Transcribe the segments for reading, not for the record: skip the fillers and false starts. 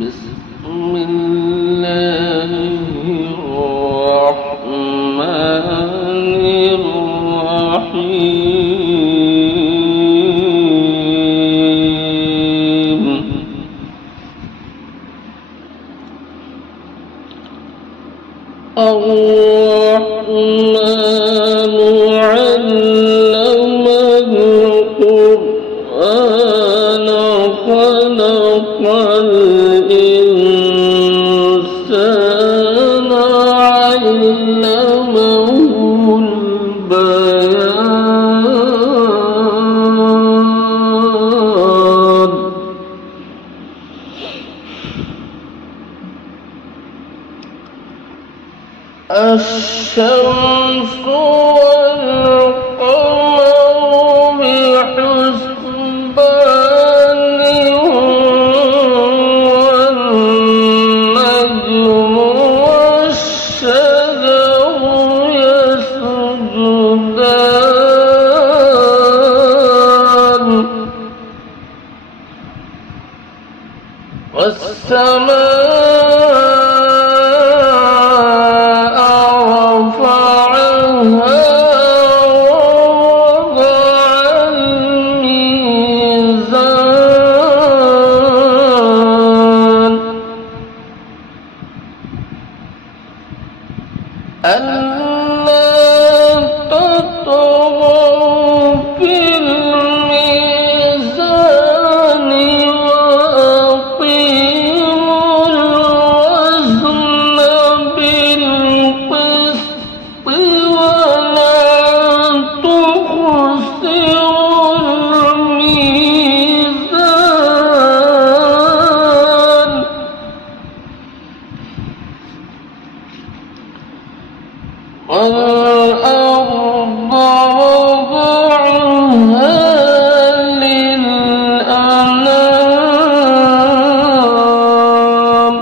بسم الله الرحمن الرحيم الرحمن علم القرآن خلق الإنسان علمه البيان الشمس والقمر بحسبان والنجم والشجر يسجدان والسماء رفعها ووضع الميزان ألا تطغوا في الميزان وأقيموا الوزن بالقسط ولا تخسروا الميزان والأرض وضعها للأنام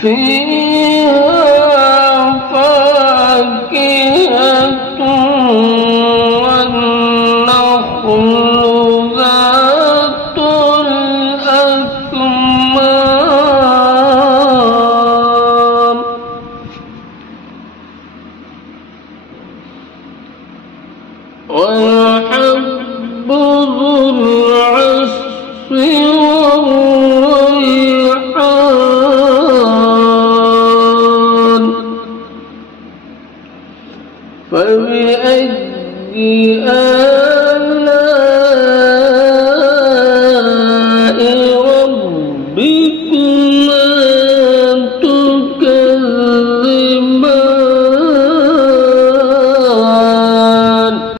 فيها